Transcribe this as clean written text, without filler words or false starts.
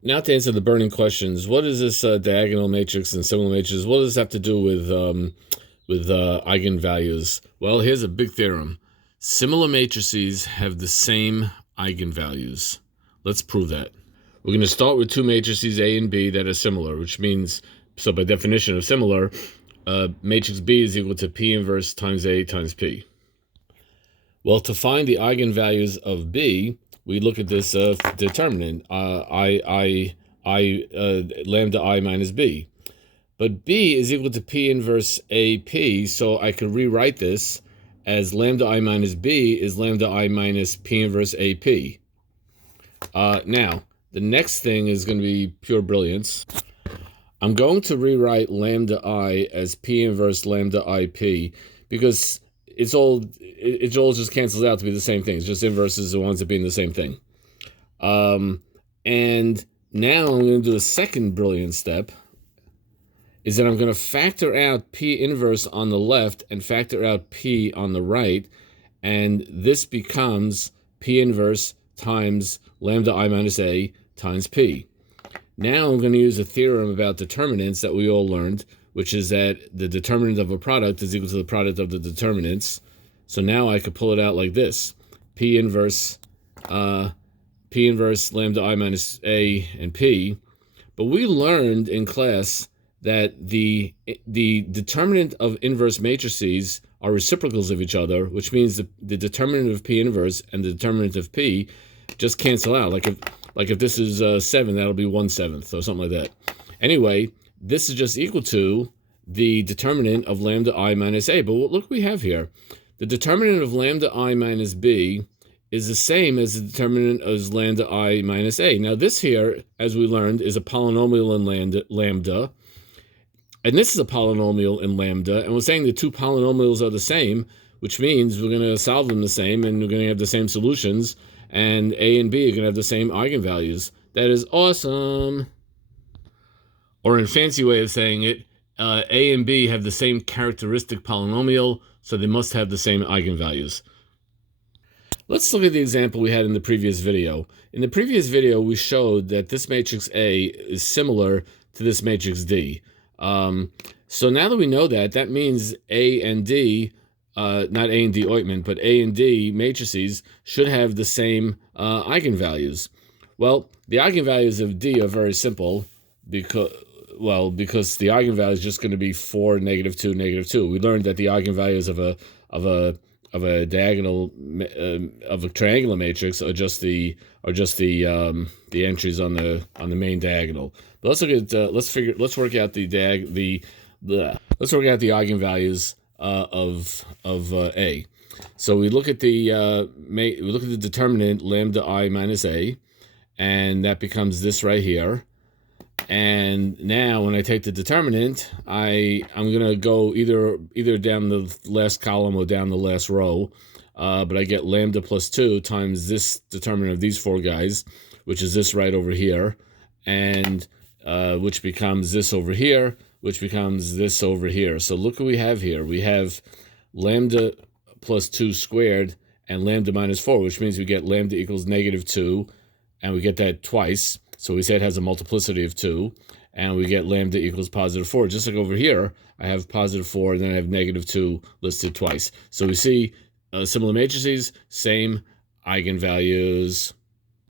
Now to answer the burning questions, what is this diagonal matrix and similar matrices? What does this have to do with eigenvalues? Well, here's a big theorem. Similar matrices have the same eigenvalues. Let's prove that. We're going to start with two matrices A and B that are similar, which means, so by definition of similar, matrix B is equal to P inverse times A times P. Well, to find the eigenvalues of B, we look at this determinant, lambda I minus B. But B is equal to P inverse AP, so I could rewrite this as lambda I minus B is lambda I minus P inverse AP. Now, the next thing is going to be pure brilliance. I'm going to rewrite lambda I as P inverse lambda IP because it all just cancels out to be the same thing. It's just inverses that winds up being the same thing. And now I'm going to do a second brilliant step, is that I'm going to factor out P inverse on the left and factor out P on the right, and this becomes P inverse times lambda I minus A times P. Now I'm going to use a theorem about determinants that we all learned, which is that the determinant of a product is equal to the product of the determinants. So now I could pull it out like this: P inverse lambda I minus A and P. But we learned in class that the determinant of inverse matrices are reciprocals of each other, which means the determinant of P inverse and the determinant of P just cancel out. Like if this is 7, that'll be 1/7 or something like that. Anyway, this is just equal to the determinant of lambda I minus A. But look what we have here. The determinant of lambda I minus B is the same as the determinant of lambda I minus A. Now this here, as we learned, is a polynomial in lambda. And this is a polynomial in lambda. And we're saying the two polynomials are the same, which means we're going to solve them the same, and we're going to have the same solutions. And A and B are going to have the same eigenvalues. That is awesome. Or in a fancy way of saying it, A and B have the same characteristic polynomial, so they must have the same eigenvalues. Let's look at the example we had in the previous video. In the previous video, we showed that this matrix A is similar to this matrix D. So now that we know that, that means A and D, not A and D ointment, but A and D matrices should have the same eigenvalues. Well, the eigenvalues of D are very simple because the eigenvalue is just going to be 4, -2, -2. We learned that the eigenvalues of a diagonal of a triangular matrix are just the entries on the main diagonal. But let's look at let's work out the eigenvalues of A. So we look at the determinant lambda I minus A, and that becomes this right here. And now when I take the determinant, I'm going to go either down the last column or down the last row, but I get lambda plus 2 times this determinant of these 4 guys, which is this right over here, and which becomes this over here, which becomes this over here. So look what we have here. We have lambda plus 2 squared and lambda minus 4, which means we get lambda equals -2, and we get that twice. So we say it has a multiplicity of 2, and we get lambda equals +4. Just like over here, I have +4, and then I have -2 listed twice. So we see similar matrices, same eigenvalues.